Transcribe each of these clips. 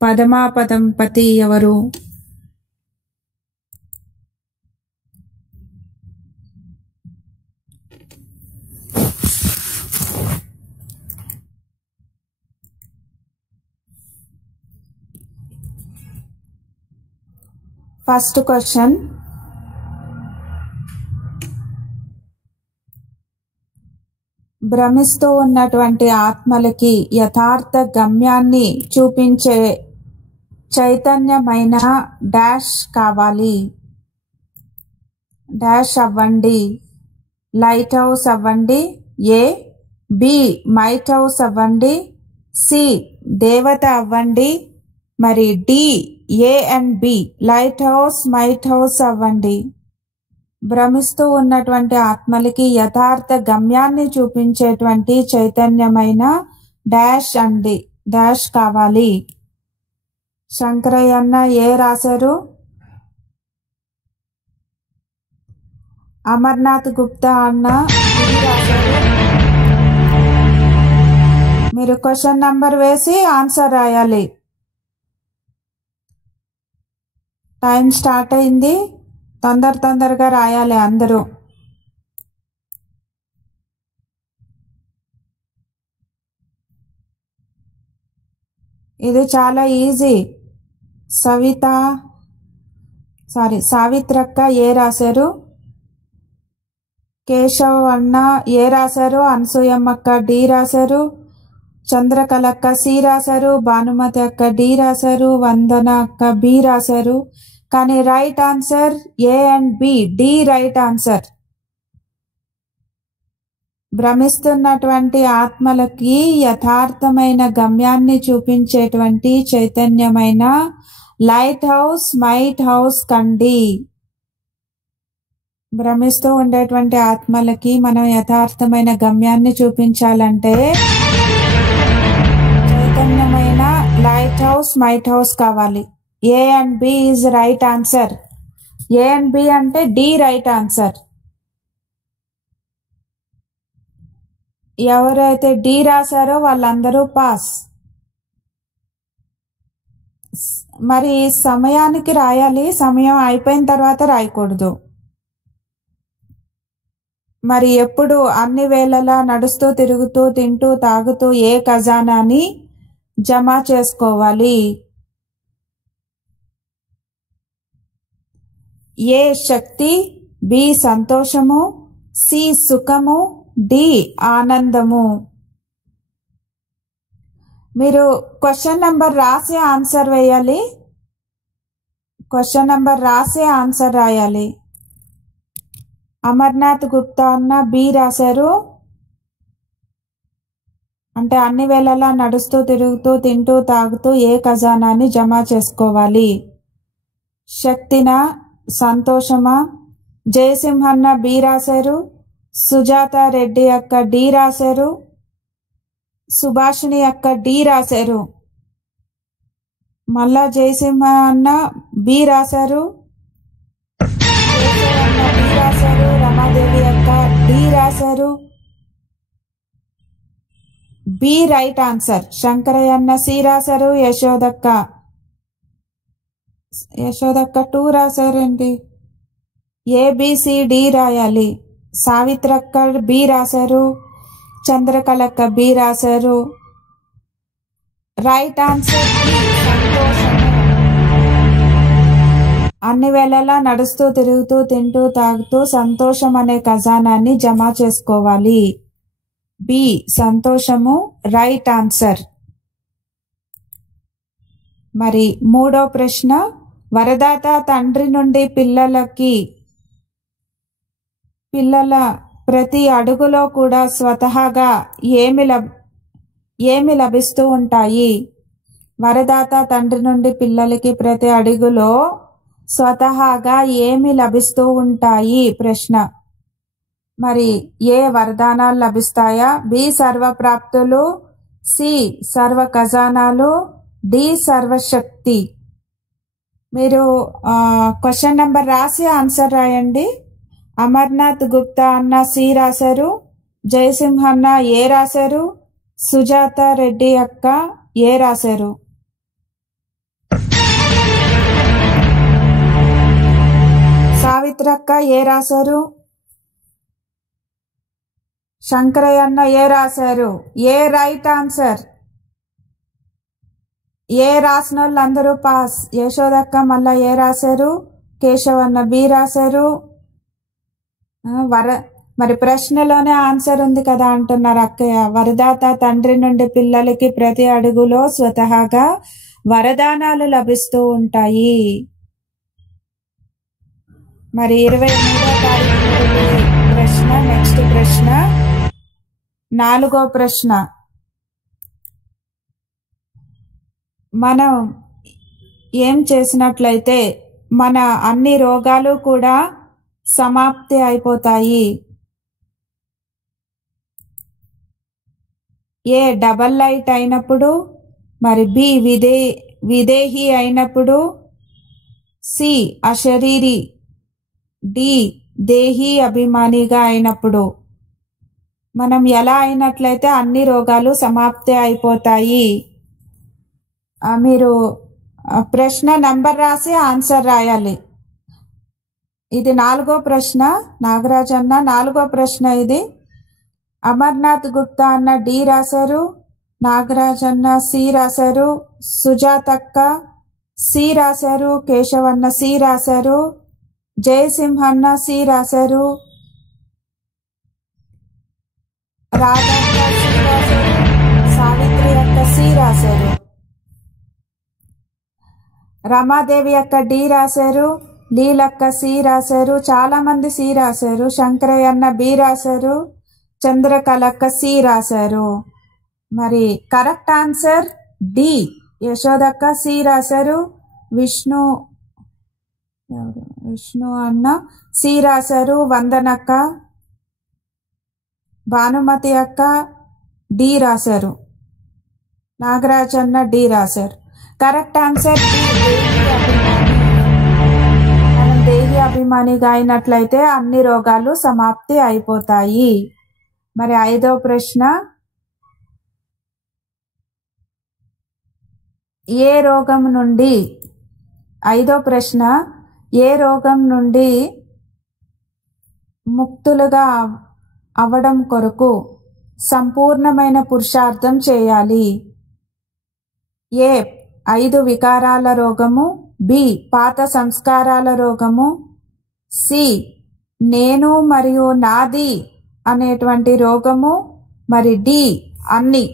పదమాపదం పతి ఎవరు? First question, భ్రమిస్తూ ఉన్నటువంటి ఆత్మలకి యథార్థ గమ్యాన్ని చూపించే చైతన్యమైన డాష్ కావాలి. డాష్ అవ్వండి. లైట్ హౌస్ అవ్వండి. ఏ. బి మైట్ హౌస్ అవ్వండి. సి దేవత అవ్వండి. మరి D A and B light house might house అవ్వండి. భ్రమిస్తూ ఉన్నటువంటి ఆత్మలకి యథార్థ గమ్యాన్ని చూపించేటువంటి చైతన్యమైన డాష్ అండి, డాష్ కావాలి. శంకరయ్య అన్న ఏ రాశారు? అమర్నాథ్ గుప్తా అన్న బి రాశారు. మీరు క్వశ్చన్ నంబర్ వేసి ఆన్సర్ రాయాలి. టైం స్టార్ట్ అయింది. తొందరగా రాయాలి అందరూ. ఇది చాలా ఈజీ. సావిత్రక్క ఏ రాశారు? కేశవ్ అన్న ఏ రాశారు? అనసూయమ్మక్క డి రాశారు. చంద్రకళక్క సి రాశారు. భానుమతి అక్క డి రాశారు. వందన అక్క బి రాశారు. కానీ right answer A and B, D right answer. భ్రమిస్తున్నటువంటి ఆత్మలకి యథార్థమైన గమ్యాన్ని చూపించేటువంటి చైతన్యమైన లైట్ హౌస్ మైట్ హౌస్ కండి. భ్రమిస్తూ ఉండేటువంటి ఆత్మలకి మనం యథార్థమైన గమ్యాన్ని చూపించాలంటే చైతన్యమైన లైట్ హౌస్ మైట్ హౌస్ కావాలి. A and B is right answer. A and B అంటే డి రైట్ ఆన్సర్. ఎవరైతే డి రాశారో వాళ్ళందరూ పాస్. మరి సమయానికి రాయాలి, సమయం అయిపోయిన తర్వాత రాయకూడదు. మరి ఎప్పుడు అన్ని వేళలా నడుస్తూ తిరుగుతూ తింటూ తాగుతూ ఏ ఖజానాని జమ చేసుకోవాలి? ఏ శక్తి, బి సంతోషము, సి సుఖము, డి ఆనందము. మీరు క్వశ్చన్ నంబర్ రాసి ఆన్సర్ వేయాలి. క్వశ్చన్ నంబర్ రాసి ఆన్సర్ రాయాలి. అమర్నాథ్ గుప్తా అన్న బి రాశారు. అంటే అన్ని వేళలా నడుస్తూ తిరుగుతూ తింటూ తాగుతూ ఏ ఖజానాన్ని జమ చేసుకోవాలి? శక్తినా, సంతోషమా? జయసింహన్న బి రాశారు. సుజాత రెడ్డి అక్క డి రాశారు. సుభాషిణి అక్క డి రాశారు. మళ్ళా జయసింహ అన్న బి రాశారు. బి రాశారు. రమాదేవి అక్క డి రాశారు. B right answer. శంకరయ్య అన్న సి రాశారు. యశోదక్క 2 రాశారండి. ఏబిసిడి రాయాలి. సావిత్రక్క బి రాశారు. చంద్రకళక్క బి రాశారు. రైట్ ఆన్సర్ అన్ని వేళలా నడుస్తూ తిరుగుతూ తింటూ తాగుతూ సంతోషం అనే ఖజానాన్ని జమ చేసుకోవాలి. బి సంతోషము రైట్ ఆన్సర్. మరి మూడో ప్రశ్న, వరదాత తండ్రి నుండి పిల్లల ప్రతి అడుగులో కూడా స్వతహాగా ఏమి లభిస్తూ ఉంటాయి? వరదాత తండ్రి నుండి పిల్లలకి ప్రతి అడుగులో స్వతహాగా ఏమి లభిస్తూ ఉంటాయి? ప్రశ్న. మరి ఏ వరదానాలు లభిస్తాయా? బి సర్వప్రాప్తులు, సి సర్వ ఖజానాలు, డి సర్వశక్తి. మీరు క్వశ్చన్ నెంబర్ రాసి ఆన్సర్ రాయండి. అమర్నాథ్ గుప్తా అన్న సి రాశారు. జయసింహ అన్న ఏ రాశారు. సుజాత రెడ్డి అక్క ఏ రాశారు. సావిత్రక్క ఏ రాశారు? శంకరయ్య అన్న ఏ రాశారు? ఏ రైట్ ఆన్సర్. ఏ రాసిన వాళ్ళు అందరూ పాస్. యశోదక్క మళ్ళా ఏ రాశారు? కేశవన్న బి రాశారు. మరి ప్రశ్నలోనే ఆన్సర్ ఉంది కదా అంటున్నారు అక్కయ్య. వరదాత తండ్రి నుండి పిల్లలకి ప్రతి అడుగులో స్వతహాగా వరదానాలు లభిస్తూ ఉంటాయి. మరి 23వ తారీఖు ప్రశ్న. నెక్స్ట్ ప్రశ్న 4వ ప్రశ్న. మనం ఏం చేసినట్లయితే మన అన్ని రోగాలు కూడా సమాప్తి అయిపోతాయి? ఏ డబల్ లైట్ అయినప్పుడు, మరి బి విదేహి అయినప్పుడు, సి అశరీరి, డి దేహి అభిమానిగా అయినప్పుడు. మనం ఎలా అయినట్లయితే అన్ని రోగాలు సమాప్తి అయిపోతాయి? మీరు ప్రశ్న నంబర్ రాసి ఆన్సర్ రాయాలి. ఇది 4వ ప్రశ్న. నాగరాజ్ అన్న 4వ ప్రశ్న ఇది. అమర్నాథ్ గుప్తా అన్న డి రాశారు. నాగరాజ్ అన్న సి రాశారు. సుజాతక్క సి రాశారు. కేశవన్న సి రాశారు. జయసింహన్న సి రాశారు. రాధక్క సి రాశారు. సావిత్రి అక్క సి రాశారు. రమాదేవి అక్క డి రాశారు. లీలక్క సి రాశారు. చాలా మంది సి రాశారు. శంకరయ్య అన్న బి రాశారు. చంద్రకళక్క సి రాశారు. మరి కరెక్ట్ ఆన్సర్ డి. యశోదక్క సి రాశారు. విష్ణు అన్న సి రాశారు. వందనక్క, భానుమతి అక్క డి రాశారు. నాగరాజ్ అన్న డి రాశారు. కరెక్ట్ ఆన్సర్ డి, దేహి అభిమాని. మనం దేహి అభిమానిగా అయినట్లయితే అన్ని రోగాలు సమాప్తి అయిపోతాయి. మరి 5వ ప్రశ్న. ఏ రోగం నుండి 5వ ప్రశ్న ఏ రోగం నుండి ముక్తులుగా అవడం కొరకు సంపూర్ణమైన పురుషార్థం చేయాలి? ఏ 5 వికారాల రోగము, బి పాత సంస్కారాల రోగము, సి నేను మరియు నాది అనేటువంటి రోగము, మరి డి అన్ని.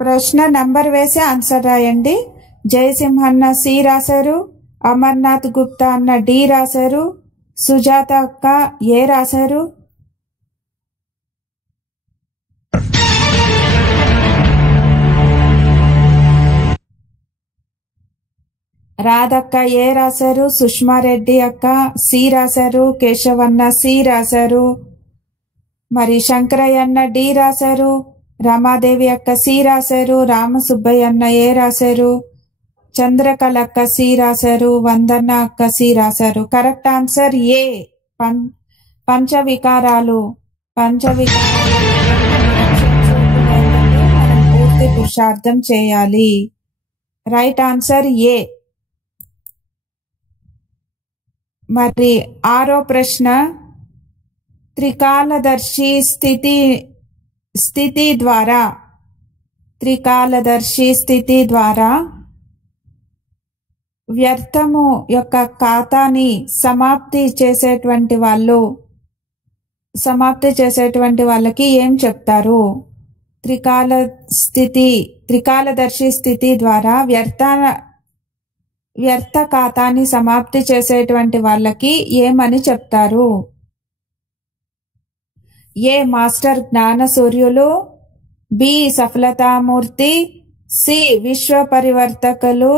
ప్రశ్న నంబర్ వేసి ఆన్సర్ రాయండి. జయసింహన్న సి రాశారు. అమర్నాథ్ గుప్తా అన్న డి రాశారు. సుజాత అక్క ఏ రాశారు. రాధక్క ఏ రాశారు. సుష్మారెడ్డి అక్క సి రాశారు. కేశవన్న సి రాశారు. మరి శంకరయ్య అన్న డి రాశారు. రమాదేవి అక్క సి రాశారు. రామసుబ్బయ్య అన్న ఏ రాశారు. చంద్రకళక్క సి రాశారు. వందన అక్క సి రాశారు. కరెక్ట్ ఆన్సర్ ఏ పంచవికారాలు. మనం పూర్తి పురుషార్థం చేయాలి. రైట్ ఆన్సర్ ఏ. మరి 6వ ప్రశ్న. త్రికాలదర్శి స్థితి ద్వారా వ్యర్థము యొక్క ఖాతాని సమాప్తి చేసేటువంటి వాళ్ళకి ఏం చెప్తారు? త్రికాలదర్శి స్థితి ద్వారా వ్యర్థ ఖాతాని సమాప్తి చేసేటువంటి వాళ్ళకి ఏమని చెప్తారు? ఏ మాస్టర్ జ్ఞాన సూర్యులు, బి సఫలతామూర్తి, సి విశ్వ పరివర్తకులు,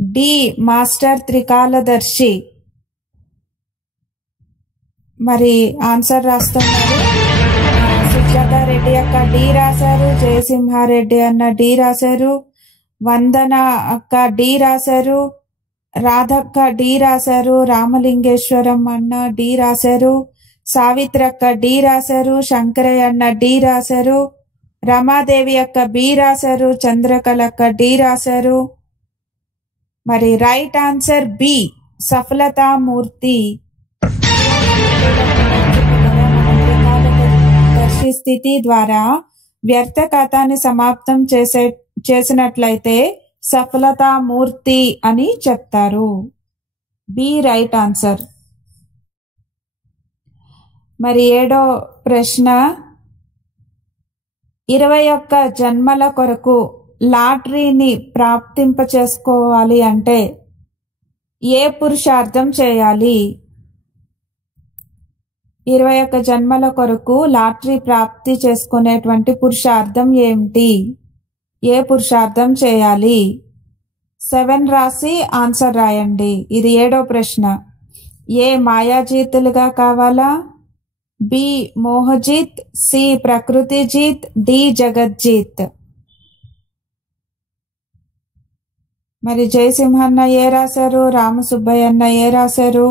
డి మాస్టర్ త్రికాలదర్శి. మరి ఆన్సర్ రాస్తున్నారు. సుజాత రెడ్డి అక్క డి రాశారు. జయసింహారెడ్డి అన్న డి రాశారు. వందన అక్క డి రాశారు. రాధక్క డి రాశారు. రామలింగేశ్వరం అన్న డి రాశారు. సావిత్రక్క డి రాశారు. శంకరయ్య అన్న డి రాశారు. రమాదేవి అక్క బి రాశారు, చంద్రకళ అక్క డి రాశారు. మరి రైట్ ఆన్సర్ బి సఫలతామూర్తి. దర్శి స్థితి ద్వారా వ్యర్థ ఖాతాన్ని సమాప్తం చేసినట్లయితే సఫలతామూర్తి అని చెప్తారు. B right answer. మరి 7వ ప్రశ్న, 21 జన్మల కొరకు లాటరీని ప్రాప్తింప చేసుకోవాలి అంటే ఏ పురుషార్థం చేయాలి? 21 జన్మల కొరకు లాటరీ ప్రాప్తి చేసుకునేటువంటి పురుషార్థం ఏమిటి? ఏ పురుషార్థం చేయాలి? 7 రాసి ఆన్సర్ రాయండి. ఇది 7వ ప్రశ్న. ఏ మాయాజీతులుగా కావాలా? బి మోహజీత్, సి ప్రకృతి జీత్, డి జగజ్జీత్. మరి జయసింహన్న ఏ రాశారు? రామసుబ్బయ్య అన్న ఏ రాశారు?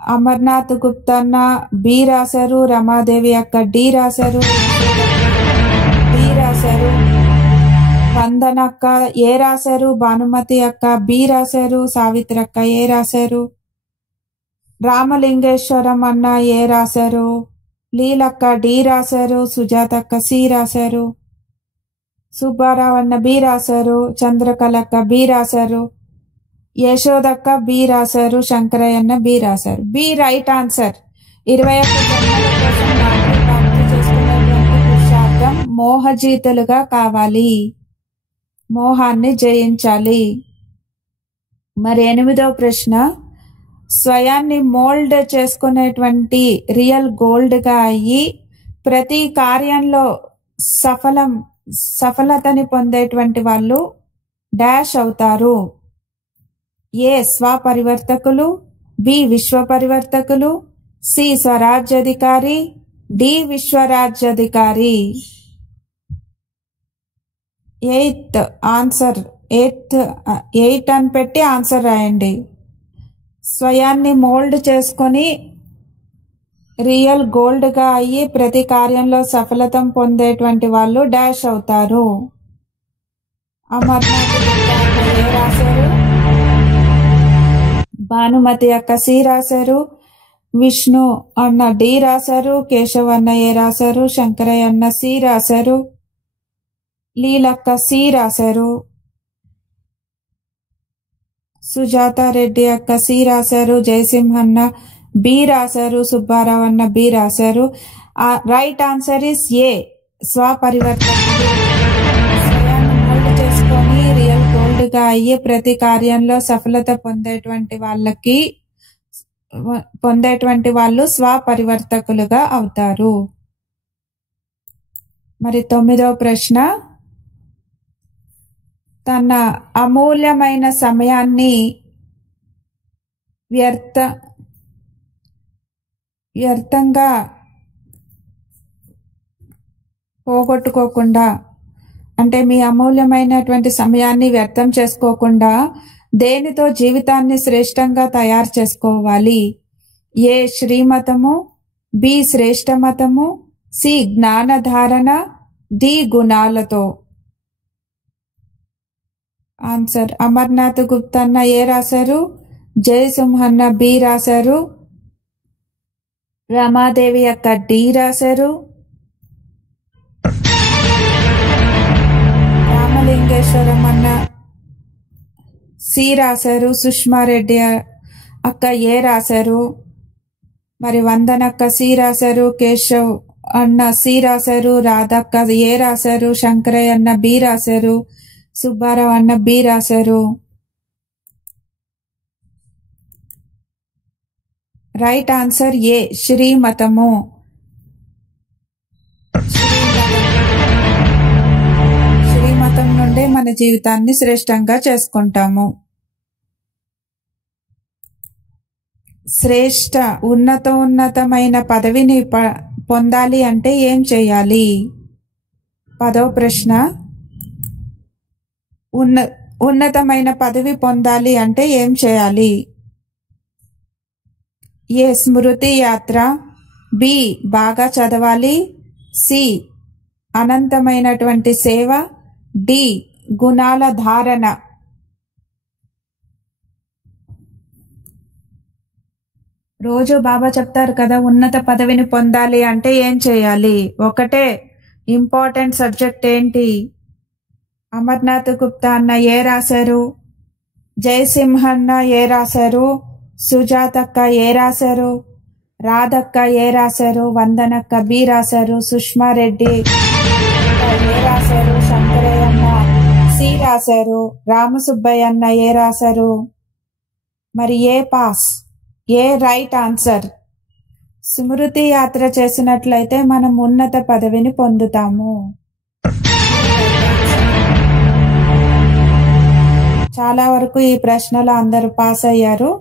అమర్నాథ్ గుప్తా అన్న బి రాశారు. రమాదేవి అక్క డి రాశారు. డి రాశారు. వందన అక్క ఏ రాశారు? భానుమతి అక్క బి రాశారు. సావిత్రి అక్క ఏ రాశారు? రామలింగేశ్వరం అన్న ఏ రాశారు? లీలక్క డి రాశారు. సుజాత అక్క సి రాశారు. సుబ్బారావు అన్న బి రాశారు. చంద్రకళ అక్క బి రాశారు. యశోదక్క బి రాశారు. శంకరయ్య అన్న బి రాశారు. B right answer. 21 జన్మల కోసం లాటరీ ప్రాప్తి చేసుకునేటువంటి పురుషార్థం మోహజీతులుగా కావాలి, మోహాన్ని జయించాలి. మరి 8వ ప్రశ్న, స్వయాన్ని మోల్డ్ చేసుకునేటువంటి రియల్ గోల్డ్ గా అయ్యి ప్రతి కార్యంలో సఫలతని పొందేటువంటి వాళ్ళు డాష్ అవుతారు. ఏ స్వపరివర్తకులు, బి విశ్వపరివర్తకులు, సి స్వరాజ్యాధికారి, డి విశ్వరాజ్యాధికారి. 8th ఆన్సర్ 8 అని పెట్టి ఆన్సర్ రాయండి. స్వయాన్ని మోల్డ్ చేసుకొని రియల్ గోల్డ్ గా అయ్యి ప్రతి కార్యంలో సఫలత పొందేటువంటి వాళ్ళు డాష్ అవుతారు. అమర్నాథ్ ఏ రాశారు? భానుమతి అక్క సి రాశారు. విష్ణు అన్న డి రాశారు. కేశవ్ అన్న ఏ రాశారు? శంకరయ్య అన్న సి రాశారు. లీలక్క సి రాశారు. సుజాత రెడ్డి అక్క సి రాశారు. జయసింహన్న బి రాశారు. సుబ్బారావు అన్న బి రాశారు. రైట్ ఆన్సర్ ఇస్ ఏ స్వపరివర్తకులు. స్వయాన్ని మోల్డ్ చేసుకొని రియల్ గోల్డ్ గా అయ్యి ప్రతి కార్యంలో సఫలత పొందేటువంటి వాళ్ళు స్వపరివర్తకులుగా అవుతారు. మరి 9వ ప్రశ్న, తన అమూల్యమైన సమయాన్ని వ్యర్థంగా పోగొట్టుకోకుండా, అంటే మీ అమూల్యమైనటువంటి సమయాన్ని వ్యర్థం చేసుకోకుండా దేనితో జీవితాన్ని శ్రేష్టంగా తయారు చేసుకోవాలి? ఏ శ్రీమతము, బి శ్రేష్ట మతము, సి జ్ఞానధారణ, డి గుణాలతో. ఆన్సర్ అమర్నాథ్ గుప్తా అన్న ఏ రాశారు? జయసింహన్న బి రాశారు. రమాదేవి అక్క డి రాశారు. రామలింగేశ్వరం అన్న సి రాశారు. సుష్మారెడ్డి అక్క ఏ రాశారు. మరి వందనక్క సి రాశారు. కేశవ్ అన్న సి రాశారు. రాధక్క ఏ రాశారు. శంకరయ్య అన్న బి రాశారు. సుబ్బారావు అన్న బి రాశారు. రైట్ ఆన్సర్ ఏ శ్రీమతము. శ్రీమతం నుండే మన జీవితాన్ని శ్రేష్టంగా చేసుకుంటాము. ఉన్నతమైన పదవిని పొందాలి అంటే ఏం చేయాలి? 10వ ప్రశ్న, ఉన్నతమైన పదవి పొందాలి అంటే ఏం చేయాలి? ఏ స్మృతి యాత్ర, బి బాగా చదవాలి, సి అనంతమైనటువంటి సేవ. డి గుణాల ధారణ. రోజు బాబా చెప్తారు కదా, ఉన్నత పదవిని పొందాలి అంటే ఏం చేయాలి? ఒకటే ఇంపార్టెంట్ సబ్జెక్ట్ ఏంటి? అమర్నాథ్ గుప్తా అన్న ఏ రాశారు? జయసింహ అన్న ఏ రాశారు? సుజాతక్క ఏ రాశారు? రాధక్క ఏ రాశారు? వందనక్క బి రాశారు. సుష్మారెడ్డి ఏ రాశారు? శంకరయ్య అన్న సి రాశారు. రామసుబ్బయ్య అన్న ఏ రాశారు? మరి ఏ పాస్, ఏ రైట్ ఆన్సర్? స్మృతి యాత్ర చేసినట్లయితే మనం ఉన్నత పదవిని పొందుతాము. చాలా వరకు ఈ ప్రశ్నలు అందరూ పాస్ అయ్యారు.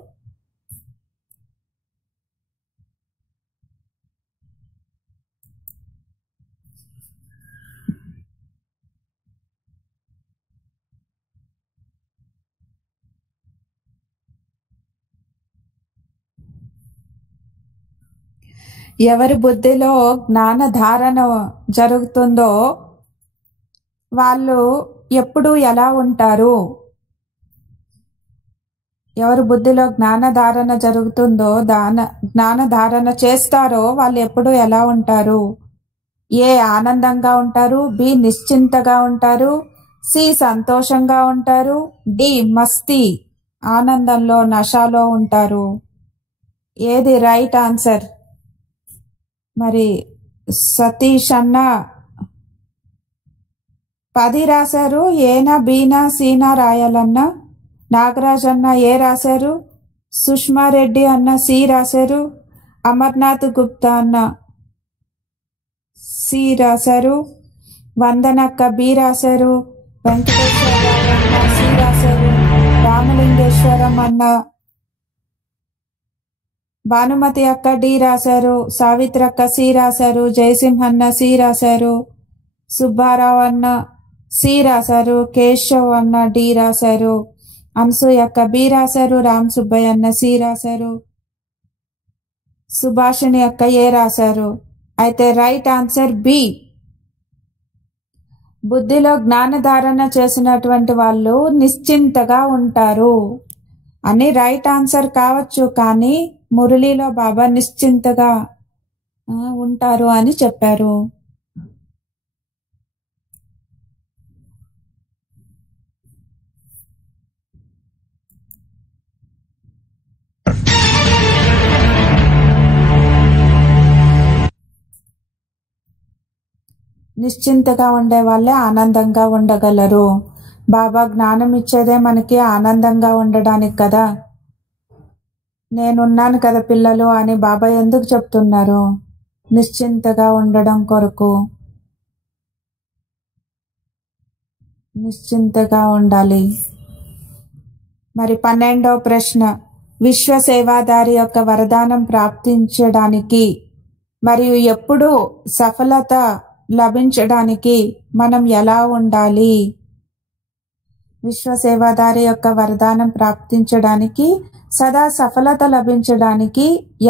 ఎవరి బుద్ధిలో జ్ఞాన ధారణ జరుగుతుందో వాళ్ళు ఎప్పుడు ఎలా ఉంటారు? ఎవరి బుద్ధిలో జ్ఞానధారణ జరుగుతుందో, జ్ఞానధారణ చేస్తారో వాళ్ళు ఎప్పుడు ఎలా ఉంటారు? ఏ ఆనందంగా ఉంటారు, బి నిశ్చింతగా ఉంటారు, సి సంతోషంగా ఉంటారు, డి మస్తీ ఆనందంలో నషాలో ఉంటారు. ఏది రైట్ ఆన్సర్? మరి సతీష్ అన్న 10 రాశారు. ఏనా బీనా సీనా రాయాలన్నా. నాగరాజ్ అన్న ఏ రాశారు? సుష్మారెడ్డి అన్న సి రాశారు. అమర్నాథ్ గుప్తా అన్న సి రాశారు. వందనక్క బి రాశారు. వెంకటేశ్వరరావు అన్న సి రాశారు. రామలింగేశ్వరం అన్న, భానుమతి అక్క డి రాశారు. సావిత్రక్క సి రాశారు. జయసింహన్న సి రాశారు. సుబ్బారావు అన్న సి రాశారు. కేశవ్ అన్న డి రాశారు. అనసూయక్క బి రాశారు. రామ్ సుబ్బయ్య అన్న సి రాశారు. సుభాషిణి అక్క ఏ రాశారు? అయితే రైట్ ఆన్సర్ బి. బుద్ధిలో జ్ఞానధారణ చేసినటువంటి వాళ్ళు నిశ్చింతగా ఉంటారు అని రైట్ ఆన్సర్ కావచ్చు, కానీ మురళీలో బాబా నిశ్చింతగా ఉంటారు అని చెప్పారు. నిశ్చింతగా ఉండే వాళ్ళే ఆనందంగా ఉండగలరు. బాబా జ్ఞానం ఇచ్చేదే మనకి ఆనందంగా ఉండడానికి కదా. నేనున్నాను కదా పిల్లలు అని బాబా ఎందుకు చెప్తున్నారు? నిశ్చింతగా ఉండడం కొరకు. నిశ్చింతగా ఉండాలి. మరి 12వ ప్రశ్న, విశ్వ సేవాదారి యొక్క వరదానం ప్రాప్తించడానికి మరియు ఎప్పుడు సఫలత లభించడానికి మనం ఎలా ఉండాలి? విశ్వ సేవాదారి యొక్క వరదానం ప్రాప్తించడానికి, సదా సఫలత లభించడానికి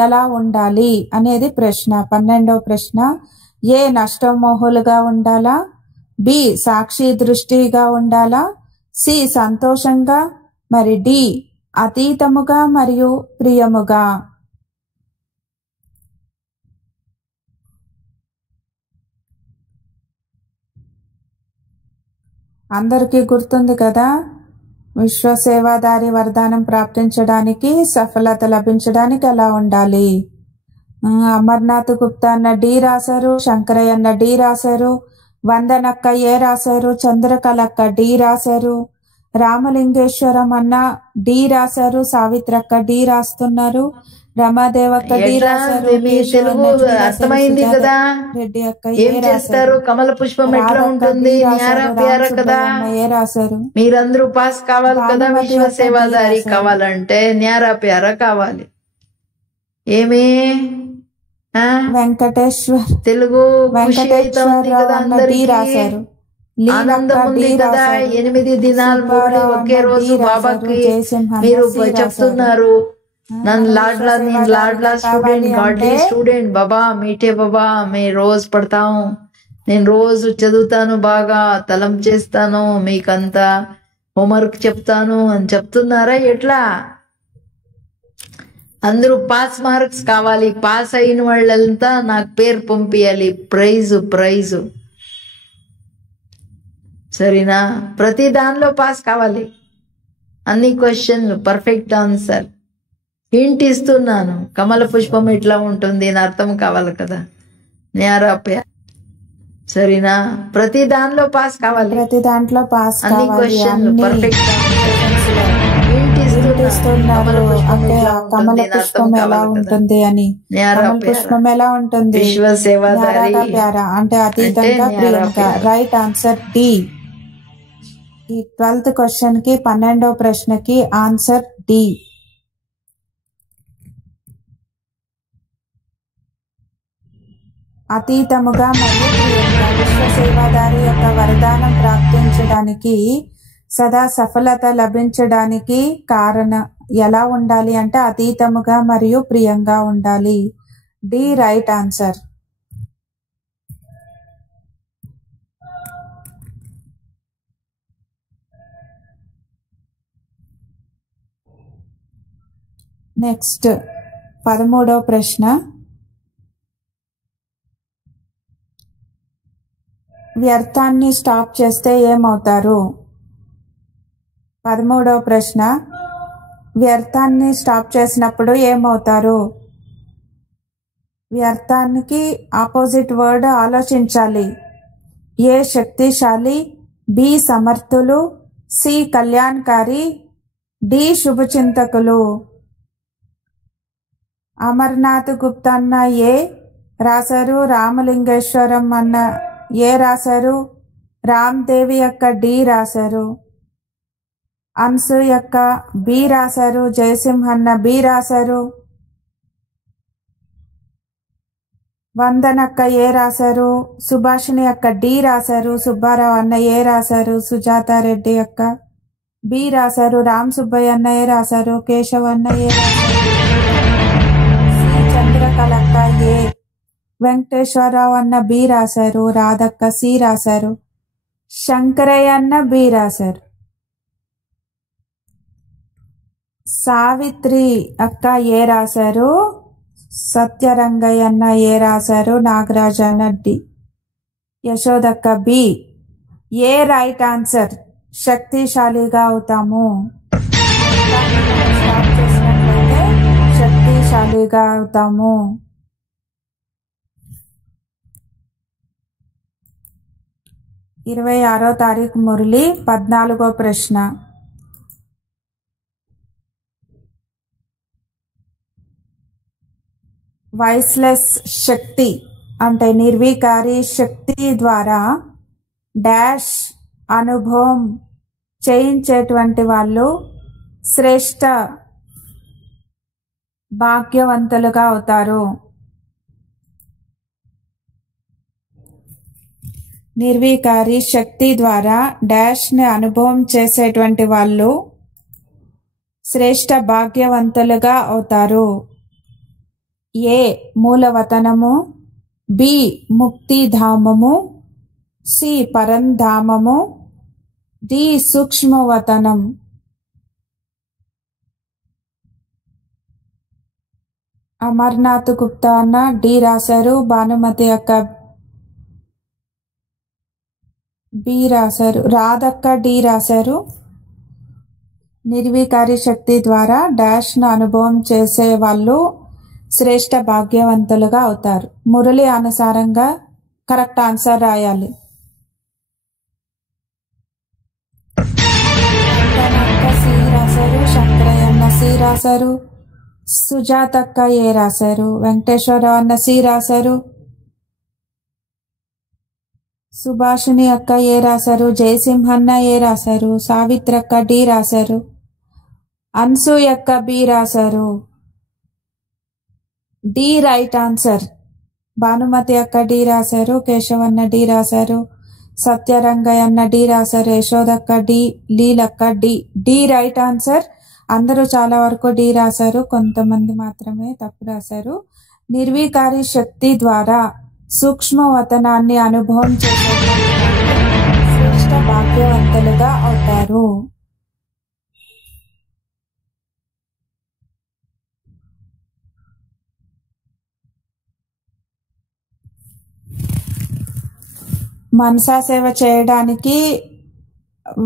ఎలా ఉండాలి అనేది ప్రశ్న. 12వ ప్రశ్న, ఏ నష్టమోహులుగా ఉండాలా, బి సాక్షి దృష్టిగా ఉండాలా, సి సంతోషంగా, మరి డి అతీతముగా మరియు ప్రియముగా. అందరికీ గుర్తుంది కదా, విశ్వ సేవాదారి వరదానం ప్రాప్తించడానికి, సఫలత లభించడానికి ఎలా ఉండాలి? అమర్నాథ్ గుప్తా అన్న డి రాశారు. శంకరయ్య అన్న డి రాశారు. వందనక్క ఏ రాశారు. చంద్రకళక్క డి రాశారు. రామలింగేశ్వరం అన్న డి రాశారు. సావిత్రక్క డి రాస్తున్నారు. రమాదేవక్క డి రాశారు. తెలుగు అర్థమైంది కదా? రెడ్డి అక్క ఏం చేస్తారు? కమల పుష్పం ఎట్లా ఉంటుంది? న్యారా ప్యారా కదా. ఏ రాశారు? మీరందరూ పాస్ కావాలి కదా. విశ్వ సేవాదారి కావాలంటే న్యారా ప్యారా కావాలి. ఏమి వెంకటేశ్వర్ తెలుగు ఖుషి అవుతుంది కదా, అందరికీ ఆనందం ఉంది కదా. 8 దినాలు ఒకే రోజు బాబాకి మీరు చెప్తున్నారు, నన్ను लाडला నేను लाडला स्टूडेंट गॉडली स्टूडेंट बाबा मीठे बाबा मैं रोज पढ़ता हूँ, నేను రోజు చదువుతాను, బాగా తలం చేస్తాను, మీకంతా హోంవర్క్ చెప్తాను అని చెప్తున్నారా? ఎట్లా? అందరూ పాస్ మార్క్స్ కావాలి, పాస్ అయిన వాళ్ళంతా నాకు పేరు పంపించాలి, ప్రైజు. సరేనా? ప్రతి దానిలో పాస్ కావాలి, అన్ని క్వశ్చన్లు పర్ఫెక్ట్ ఆన్సర్. హింట్ ఇస్తున్నాను, కమల పుష్పం ఎట్లా ఉంటుంది అని అర్థం కావాలి కదా. న్యారాప్య. సరేనా? ప్రతి దానిలో పాస్ కావాలి, ప్రతి దాంట్లో పాస్ అన్ని కావాలి, క్వశ్చన్లు అన్ని పర్ఫెక్ట్ హింట్ ఇస్తున్నారు. అంటే ఆ కమల పుష్పం ఎలా ఉంటుంది అని. కమల పుష్పం ఎలా ఉంటుంది? విశ్వ సేవాదారి న్యారాగా ప్యారా అంటే అతీతంగా ప్రియంక. Right answer D. ఈ 12th క్వశ్చన్ కి 12వ ప్రశ్నకి ఆన్సర్ డి. అతీతముగా మరియు ప్రియంగా. విశ్వ సేవాదారి యొక్క వరదానం ప్రాప్తించడానికి, సదా సఫలత లభించడానికి కారణం ఎలా ఉండాలి అంటే అతీతముగా మరియు ప్రియంగా ఉండాలి. D right answer. నెక్స్ట్ 13వ ప్రశ్న. వ్యర్థాన్ని స్టాప్ చేస్తే ఏమవుతారు? 13వ ప్రశ్న. వ్యర్థాన్ని స్టాప్ చేసినప్పుడు ఏమవుతారు? వ్యర్థానికి ఆపోజిట్ వర్డ్ ఆలోచించాలి. ఏ శక్తిశాలి, బి సమర్థులు, సి కళ్యాణకారి, డి శుభచింతకులు. అమర్నాథ్ గుప్తా అన్న ఏ రాశారు, రామలింగేశ్వరం అన్న ఏ రాశారు, రామ్దేవి యొక్క డి రాశారు, అన్సు యొక్క బి రాశారు, జయసింహన్న బి రాశారు, వందనక్క ఏ రాశారు, సుభాషిణి యొక్క డి రాశారు, సుబ్బారావు అన్న ఏ రాశారు, సుజాతారెడ్డి యొక్క బి రాశారు, రామ్ సుబ్బయ్య అన్న ఏ రాశారు, కేశవ్ అన్న ఏ రాశారు, సి చంద్రకళక్క ఏ, వెంకటేశ్వరరావు అన్న బి రాశారు, రాధక్క సి రాశారు, శంకరయ్య అన్న బి రాశారు, సావిత్రి అక్క ఏ రాశారు, సత్యరంగయ్య అన్న ఏ రాశారు, నాగరాజ అన్న డి, యశోదక్క బి. ఏ రైట్ ఆన్సర్. శక్తిశాలిగా అవుతాము. స్టాప్ చేసినట్లయితే శక్తిశాలిగా అవుతాము. 26వ తారీఖు మురళి 14వ ప్రశ్న. వైస్లెస్ శక్తి అంటే నిర్వికారి శక్తి ద్వారా డాష్ అనుభవం చేయించేటువంటి వాళ్ళు శ్రేష్ఠ భాగ్యవంతులుగా అవుతారు. నిర్వికారి శక్తి ద్వారా డాష్ ని అనుభవం చేసేటువంటి వాళ్ళు శ్రేష్ఠ భాగ్యవంతులుగా అవుతారు. ఏ మూలవతనము, బి ముక్తిధామము, సి పరంధామము, డి సూక్ష్మవతనం. అమర్నాథ్ గుప్తా అన్న డి రాశారు, భానుమతి అక్క బి రాశారు, రాధక్క డి రాశారు. నిర్వికారి శక్తి ద్వారా డాష్ ను అనుభవం చేసే వాళ్ళు శ్రేష్ఠ భాగ్యవంతులుగా అవుతారు. మురళి అనుసారంగా కరెక్ట్ ఆన్సర్ రాయాలి. సి రాశారు, శంకరయ్య అన్న సి రాశారు, సుజాతక్క ఏ రాశారు, వెంకటేశ్వరరావు అన్న సి రాశారు, సుభాషిణి అక్క ఏ రాశారు, జయసింహన్న ఏ రాశారు, సావిత్రక్క డి రాశారు, అన్సు యొక్క బి రాశారు. D right answer. భానుమతి అక్క డి రాశారు, కేశవన్న డి రాశారు, సత్యరంగయ్య అన్న డి రాశారు, యశోదక్క డి, లీలక్క డి. D right answer. అందరూ చాలా వరకు డి రాశారు, కొంతమంది మాత్రమే తప్పు రాశారు. నిర్వికారి శక్తి ద్వారా సూక్ష్మవతనాన్ని అనుభవం చేసేటువంటి వాళ్ళు శ్రేష్ఠ భాగ్యవంతులుగా అవుతారు. మనసా సేవ చేయడానికి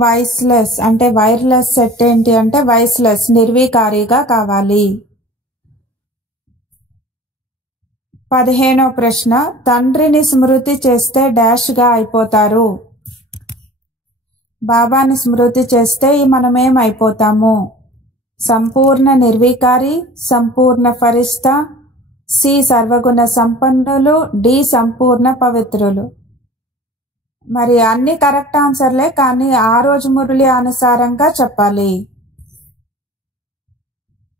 వైర్లెస్ సెట్ ఏంటి అంటే వాయిస్లెస్ నిర్వికారిగా కావాలి. 15వ ప్రశ్న, తండ్రిని స్మృతి చేస్తే డాష్ గా అయిపోతారు. బాబాని స్మృతి చేస్తే మనమేం అయిపోతాము? సంపూర్ణ నిర్వికారి, సంపూర్ణ ఫరిష్తా, సి సర్వగుణ సంపన్నులు, డి సంపూర్ణ పవిత్రులు. మరి అన్ని కరెక్ట్ ఆన్సర్లే, కానీ ఆ రోజు మురళి అనుసారంగా చెప్పాలి.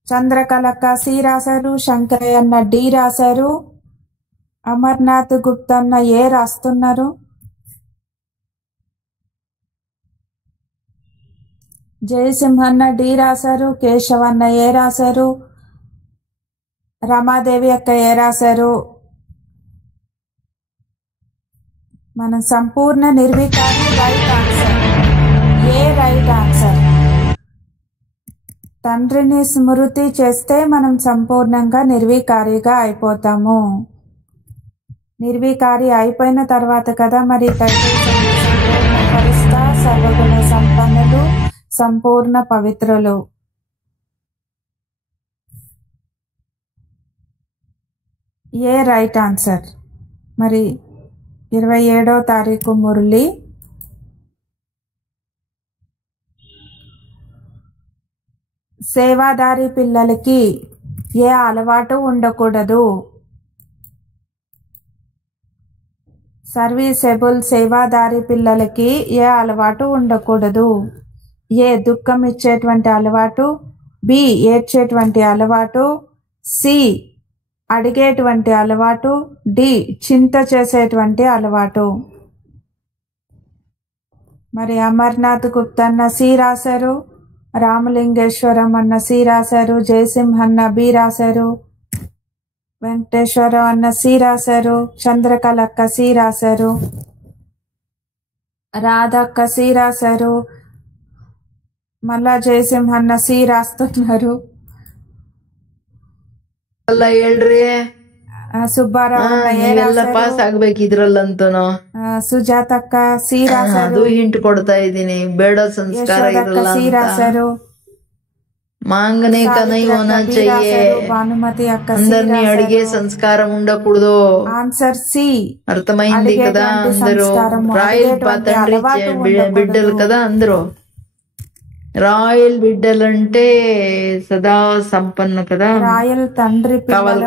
చంద్రకళక్క సి రాశారు, శంకరయ్యన్న డి రాశారు, అమర్నాథ్ గుప్తన్న ఏ రాస్తున్నారు, జయసింహన్న డి రాశారు, కేశవన్న ఏ రాశారు, రమాదేవి అక్క ఏ రాశారు. మనం సంపూర్ణ నిర్వికారి రైట్ ఆన్సర్. ఏ రైట్ ఆన్సర్. తండ్రిని స్మృతి చేస్తే మనం సంపూర్ణంగా నిర్వికారిగా అయిపోతాము. నిర్వికారి అయిపోయిన తర్వాత కదా మరి సంపూర్ణ ఫరిష్తా, సర్వగుణ సంపన్నులు, సంపూర్ణ పవిత్రులు. ఏ రైట్ ఆన్సర్. మరి 27వ తారీఖు మురళి సేవాదారి పిల్లలకి ఏ అలవాటు ఉండకూడదు. సర్వీసెబుల్ సేవాదారి పిల్లలకి ఏ అలవాటు ఉండకూడదు. ఏ దుఃఖం ఇచ్చేటువంటి అలవాటు, బి ఏడ్చేటువంటి అలవాటు, సి అడిగేటువంటి అలవాటు, డి చింత చేసేటువంటి అలవాటు. మరి అమర్నాథ్ గుప్తన్న సి రాశారు, రామలింగేశ్వరం అన్న సి రాశారు, జయసింహన్న బి రాశారు, వెంకటేశ్వరం అన్న సి రాశారు, చంద్రకళక్క సి రాశారు, రాధక్క సి రాశారు, మళ్ళా జయసింహన్న సి రాస్తున్నారు. ಹೇಳ್ರಿ ಸುಬ್ಬಾರಾವ್ ಪಾಸ್ ಆಗ್ಬೇಕು ಇದ್ರಲ್ಲಂತೂ. ಸುಜಾತಕ್ಕ ಸಿ ರಾశారు, ಅದು ಹಿಂಟ್ ಕೊಡ್ತಾ ಇದೀನಿ. ಬೇಡ ಸಂಸ್ಕಾರ ಇರಲ್ಲ ಸಿ ರಾశారు, మాంగనే కనై హోనా चाहिए. భానుమతి అక్క అందరినీ అడిగే సంస్కారం ఉండకూడదు. Answer C. అర్థమైంది కదా అందరూ. రాయల్ తండ్రి బిడ్డలు కదా అందరూ. రాయల్ బిడ్డలంటే సదా సంపన్న కదా. రాయల్ తండ్రి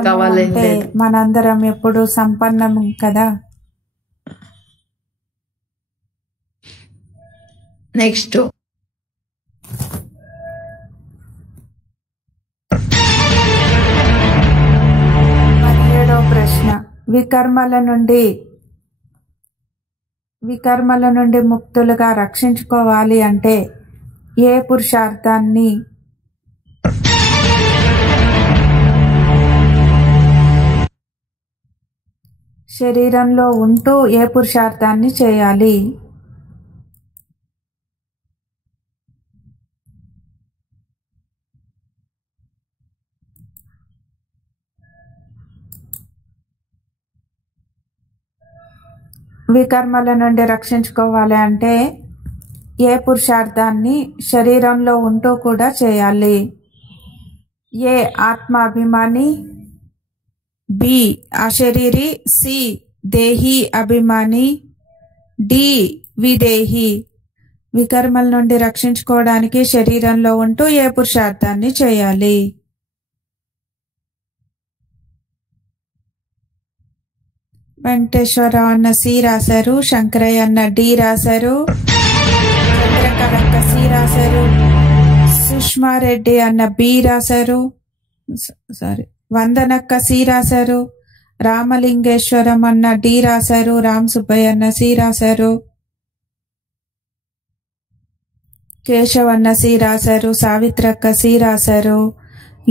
కావాలంటే మనందరం ఎప్పుడు సంపన్నం కదా. నెక్స్ట్ 17వ ప్రశ్న, వికర్మల నుండి ముక్తులుగా రక్షించుకోవాలి అంటే ఏ పురుషార్థాన్ని శరీరంలో ఉంటూ ఏ పురుషార్థాన్ని చేయాలి? వికర్మల నుండి రక్షించుకోవాలి అంటే ఏ పురుషార్థాన్ని శరీరంలో ఉంటూ కూడా చేయాలి? ఏ ఆత్మాభిమాని, బి అశరీరి, సి దేహి అభిమాని, డి విదేహి. వికర్మల నుండి రక్షించుకోవడానికి శరీరంలో ఉంటూ ఏ పురుషార్థాన్ని చేయాలి? వెంకటేశ్వరరావు అన్న సి రాశారు, శంకరయ్య అన్న డి రాశారు, చంద్రకళక్క సి రాశారు, సుష్మారెడ్డి అన్న బి రాశారు, వందనక్క సి రాశారు, రామలింగేశ్వరం అన్న డి రాశారు, రామ్ సుబ్బయ్య అన్న సి రాశారు, కేశవ్ అన్న సి రాశారు, సావిత్రక్క సి రాశారు,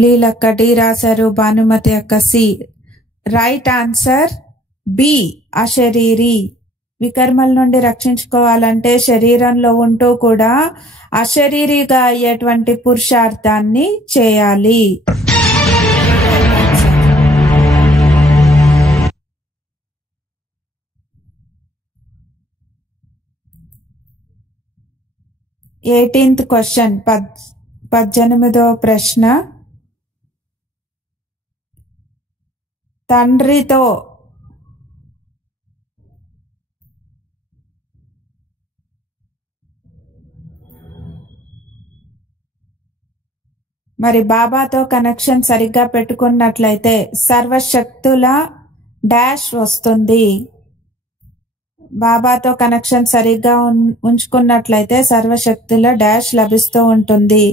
లీలక్క డి రాశారు, భానుమతి అక్క సి. రైట్ ఆన్సర్ బి అశరీరి. వికర్మల నుండి రక్షించుకోవాలంటే శరీరంలో ఉంటూ కూడా అశరీరిగా అయ్యేటువంటి పురుషార్థాన్ని చేయాలి. ఎయిటీన్త్ క్వశ్చన్, 18వ ప్రశ్న. తండ్రితో మరి బాబాతో కనెక్షన్ సరిగ్గా పెట్టుకున్నట్లయితే సర్వశక్తుల డాష్ వస్తుంది. బాబాతో కనెక్షన్ సరిగ్గా ఉంచుకున్నట్లయితే సర్వశక్తుల డాష్ లభిస్తూ ఉంటుంది.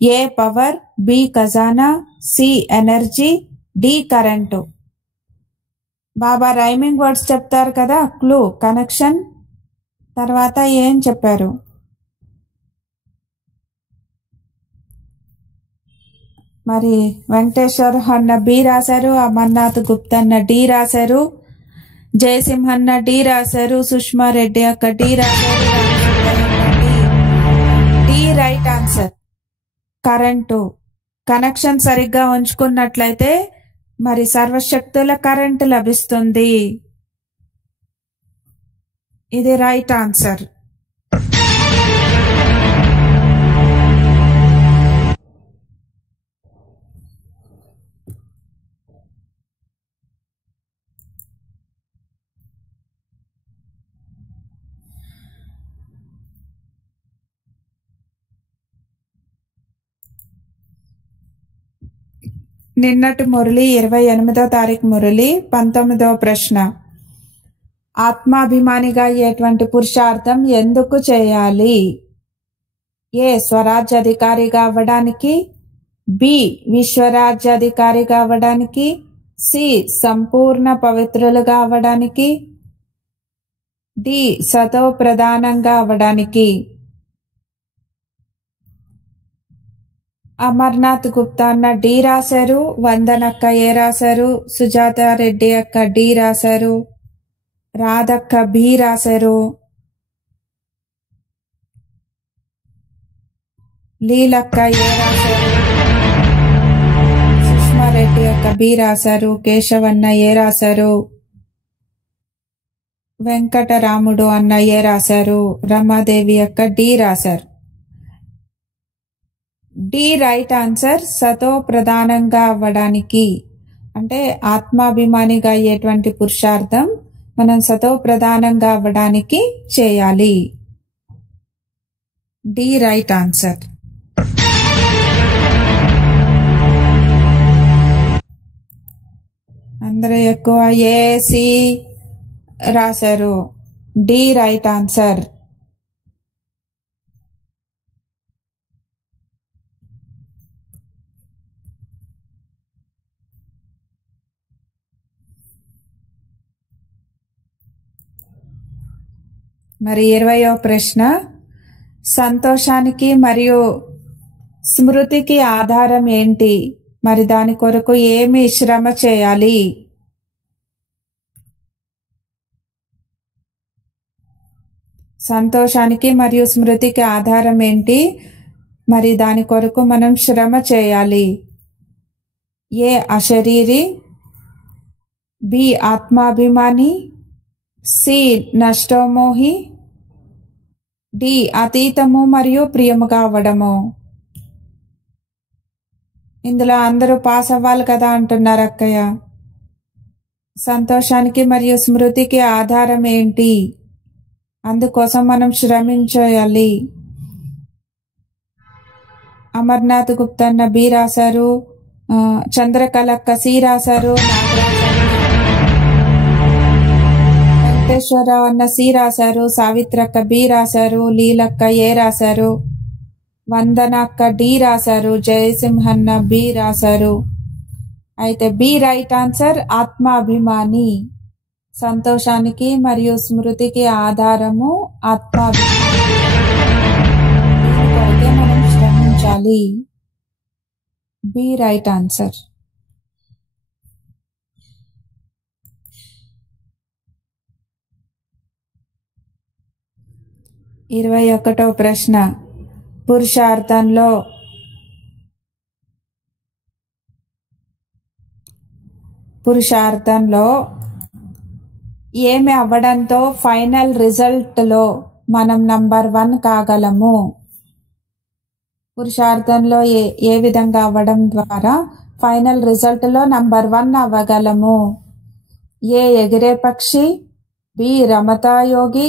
ఏ పవర్, బి ఖజానా, సి ఎనర్జీ, డి కరెంటు. బాబా రైమింగ్ వర్డ్స్ చెప్తారు కదా, క్లూ కనెక్షన్. తర్వాత ఏం చెప్పారు? మరి వెంకటేశ్వర్ అన్న బి రాశారు, అమర్నాథ్ గుప్తా అన్న డి రాశారు, జయసింహన్న డి రాశారు, సుష్మా రెడ్డి అక్క డి రాశారు, D right answer. Current connection సరిగ్గా ఉంచుకున్నట్లయితే మరి సర్వశక్తుల కరెంటు లభిస్తుంది. ఇది రైట్ ఆన్సర్. నిన్నటి మురళి 28వ తారీఖు మురళి 19వ ప్రశ్న. ఆత్మాభిమానిగా అయ్యేటువంటి పురుషార్థం ఎందుకు చేయాలి? ఏ స్వరాజ్యాధికారిగా అవ్వడానికి, బి విశ్వరాజ్యాధికారిగా అవ్వడానికి, సి సంపూర్ణ పవిత్రులుగా అవ్వడానికి, డి సతో ప్రధానంగా అవ్వడానికి. అమర్నాథ్ గుప్తా అన్న డి రాశారు, వందనక్క ఏ రాశారు, సుజాత రెడ్డి అక్క డి రాశారు, రాధక్క బి రాశారు, లీలక్క ఏ రాశారు, సుష్మా రెడ్డి అక్క బి రాశారు, కేశవన్న ఏ రాశారు, వెంకటరాముడు అన్న ఏ రాశారు, రమాదేవి అక్క డి రాశారు. D right answer. సతో ప్రధానంగా అవ్వడానికి అంటే ఆత్మాభిమానిగా అయ్యేటువంటి పురుషార్థం మనం సతో ప్రధానంగా అవ్వడానికి చేయాలి. D right answer. అందరూ ఎక్కువ ఏసి రాశారు. D right answer. మరి 20వ ప్రశ్న. సంతోషానికి మరియు స్మృతికి ఆధారం ఏంటి? మరి దాని కొరకు ఏమి శ్రమ చేయాలి? సంతోషానికి మరియు స్మృతికి ఆధారం ఏంటి? మరి దాని కొరకు మనం శ్రమ చేయాలి. ఏ అశరీరి, బి ఆత్మాభిమాని, సి నష్టమోహి, డి అతీతము మరియు ప్రియముగా అవ్వడము. ఇందులో అందరూ పాస్ అవ్వాలి కదా అంటున్నారు అక్కయ్య. సంతోషానికి మరియు స్మృతికి ఆధారం ఏంటి? అందుకోసం మనం శ్రమించాలి. అమర్నాథ్ గుప్తా అన్న బి రాశారు, చంద్రకళక్క సి రాశారు, వెంకటేశ్వరరావు అన్న సి రాశారు, సావిత్రక్క బి రాశారు, లీలక్క ఏ రాశారు, వందనక్క డి రాశారు, జయసింహన్న బి రాశారు. అయితే బి రైట్ ఆన్సర్. ఆత్మాభిమాని. సంతోషానికి మరియు స్మృతికి ఆధారము ఆత్మాభిమాని. కొరకే మనం శ్రమించాలి. B right answer. 21వ ప్రశ్న. పురుషార్థంలో ఏమి అవ్వడంతో ఫైనల్ రిజల్ట్లో మనం నంబర్ 1 కాగలము? పురుషార్థంలో ఏ విధంగా అవ్వడం ద్వారా ఫైనల్ రిజల్ట్లో నంబర్ 1 అవ్వగలము? ఏ ఎగిరే పక్షి, బి రమతా యోగి,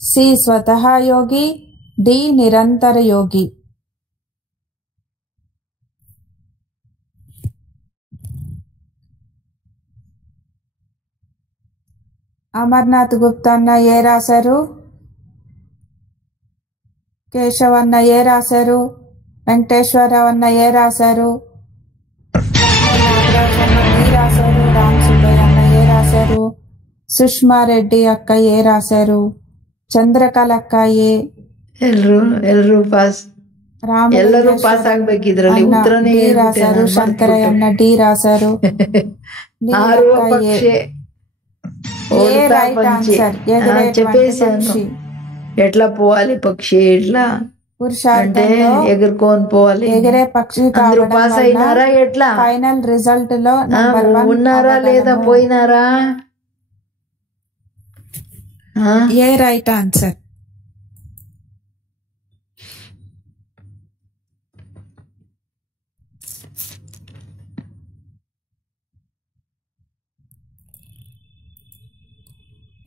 సి స్వతహా యోగి, డి నిరంతర యోగి. అమర్నాథ్ గుప్తా అన్న ఏ రాశారు? కేశవ్ అన్న ఏ రాశారు? వెంకటేశ్వరరావు అన్న ఏ రాశారు? నాగరాజ్ అన్న బి రాశారు. రామ్ సుబ్బయ్య అన్న ఏ రాశారు? సుష్మారెడ్డి అక్క ఏ రాశారు? ಚಂದ್ರಕಲಾ ಅಕ್ಕ ಎ. ಎಲ್ಲರೂ ಪಾಸ್ ಆಗ್ಬೇಕಿದ್ರಲ್ಲಿ ಉತ್ತರನೇ ರಾಸಾರು. ಶಂಕರಯ್ಯಣ್ಣ ಡಿ ರಾಸಾರು. చెప్పేసాను. ఎట్లా పోవాలి పక్షి, ఎట్లా అంటే ఎగురుకొని పోవాలి. ఎగిరే పక్షి అందరూ పాస్ అయినారా? ఎట్లా ఫైనల్ రిజల్ట్ లో ఉన్నారా లేదా పోయినారా? ఏ రైట్ ఆన్సర్.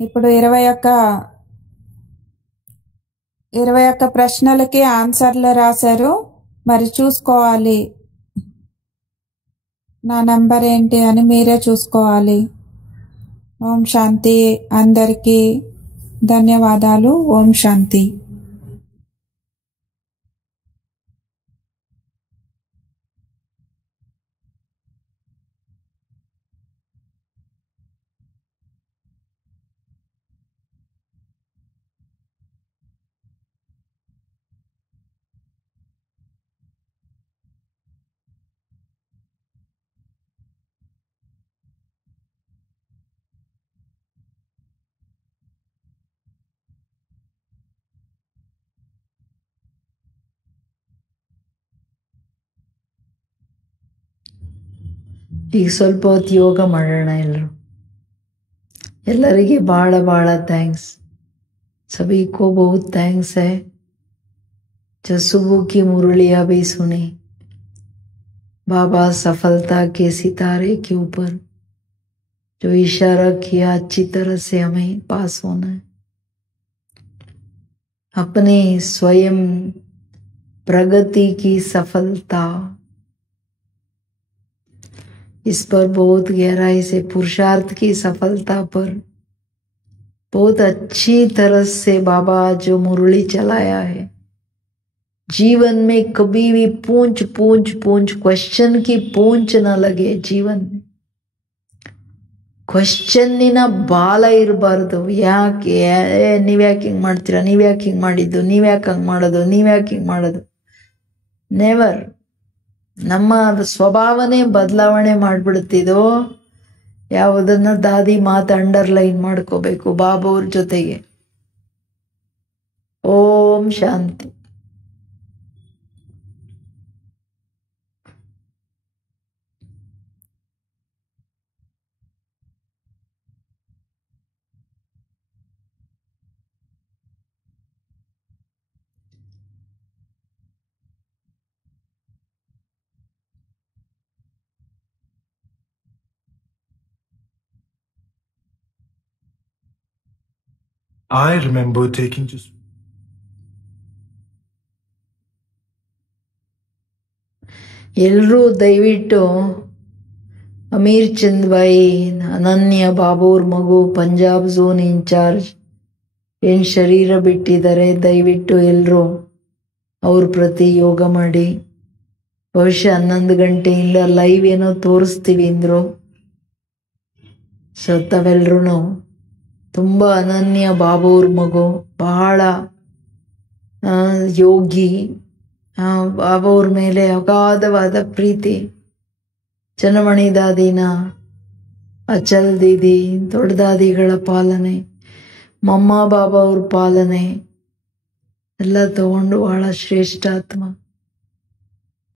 ఇప్పుడు 21 ప్రశ్నలకి ఆన్సర్లు రాశారు. మరి చూసుకోవాలి నా నంబర్ ఏంటి అని మీరే చూసుకోవాలి. ఓం శాంతి. అందరికీ ధన్యవాదాలు. ఓం శాంతి. ಈಗ ಸ್ವಲ್ಪ ಹೊತ್ತು ಯೋಗ ಮಾಡೋಣ ಎಲ್ಲರಿಗೆ ಭಾಳ ಭಾಳ ಥ್ಯಾಂक्स. सभी को बहुत थैंक्स है जो सुबह की मुरलियाँ भी सुनी. बाबा सफलता के सितारे के ऊपर जो इशारा किया, अच्छी तरह से हमें पास होना है. अपने स्वयं प्रगति की सफलता, इस पर बहुत गहराई से पुरुषार्थ की सफलता पर बहुत अच्छी तरह से बाबा जो मुरली चलाया है. जीवन में कभी भी पूंछ क्वेश्चन की पूंछ न लगे. जीवन में ಕ್ವೆಶ್ಚನ್ನಿನ ಬಾಲ ಇರಬಾರ್ದು. ಯಾಕೆ ನೀವ್ಯಾಕೆ ಹಿಂಗೆ ಮಾಡ್ತೀರಾ, ನೀವ್ಯಾಕೆ ಹಿಂಗೆ ಮಾಡಿದ್ದು, ನೀವ್ಯಾಕೆ ಹಂಗೆ ಮಾಡೋದು, ನೀವ್ಯಾಕೆ ಹಿಂಗೆ ಮಾಡೋದು. ನೆವರ್. ನಮ್ಮ ಸ್ವಭಾವನೆ ಬದಲಾವಣೆ ಮಾಡಿಬಿಡುತ್ತಿದೋ. ಯಾವುದನ್ನ ದಾದಿ ಮಾತು ಅಂಡರ್ಲೈನ್ ಮಾಡ್ಕೋಬೇಕು ಬಾಬಾ ಅವ್ರ ಜೊತೆಗೆ. ಓಂ ಶಾಂತಿ. I remember taking just ಎಲ್ಲರೂ ದಯವಿಟ್ಟು ಅಮೀರ್ ಚಂದ್ ಭಾಯಿ, ಅನನ್ಯ ಬಾಬೂರ್ ಮಗು, ಪಂಜಾಬ್ ಝೋನ್ ಇನ್ಚಾರ್ಜ್ ಏನು ಶರೀರ ಬಿಟ್ಟಿದ್ದಾರೆ, ದಯವಿಟ್ಟು ಎಲ್ಲರೂ ಅವ್ರ ಪ್ರತಿ ಯೋಗ ಮಾಡಿ. ಬಹುಶಃ 11 ಗಂಟೆಯಿಂದ ಲೈವ್ ಏನೋ ತೋರಿಸ್ತೀವಿ ಅಂದರು. ಸೊ ತಾವೆಲ್ಲರೂ ತುಂಬ ಅನನ್ಯ ಬಾಬೂರ್ ಮಗು, ಬಹಳ ಯೋಗಿ, ಬಾಬಾವ್ರ ಮೇಲೆ ಅಗಾಧವಾದ ಪ್ರೀತಿ. ಚನ್ನಮಣಿ ದಾದಿನ, ಅಚಲ್ ದೀದಿ, ದೊಡ್ಡ ದಾದಿಗಳ ಪಾಲನೆ, ಮಮ್ಮ ಬಾಬಾ ಅವ್ರ ಪಾಲನೆ, ಎಲ್ಲ ತಗೊಂಡು ಬಹಳ ಶ್ರೇಷ್ಠ ಆತ್ಮ